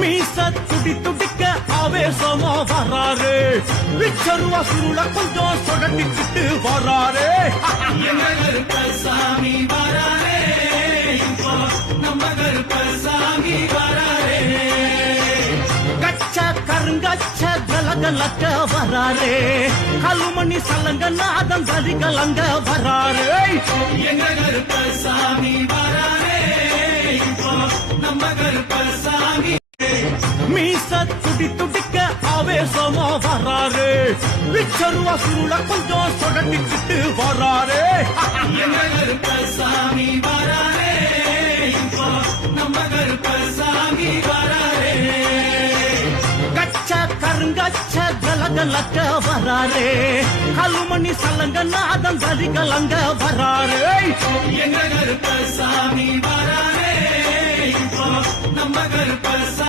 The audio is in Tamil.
மீச துடி துடிக்க ஆவேசமா வராரு பிச்சருவா சுருள கொஞ்சம் சொடட்டிக்கிட்டு வராரு எங்க கருப்பசாமி வராரே இப்போ நம்ம கருப்பசாமி வராரே கச்ச கருங்கச்ச கலகலக்க வராரு கல்மணி சலங்க நாதம் கரி கலங்க வராரு எங்க கருப்பசாமி வராரே இப்போ நம்ம கருப்பசாமி மீச துடி துடிக்க ஆவேசமா வராரு பிச்சருவா சுருள கொஞ்சம் சொடட்டிக்கிட்டு வராரு எங்க கருப்பசாமி வராரே இப்போ நம்ம கருப்பசாமி வராரே கச்ச கருங்கச்ச கலகலக்க வராரு கல்மணி சலங்க நாதம் கரி கலங்க வராரு எங்க கருப்பசாமி வராரே இப்போ நம்ம கருப்பசாமி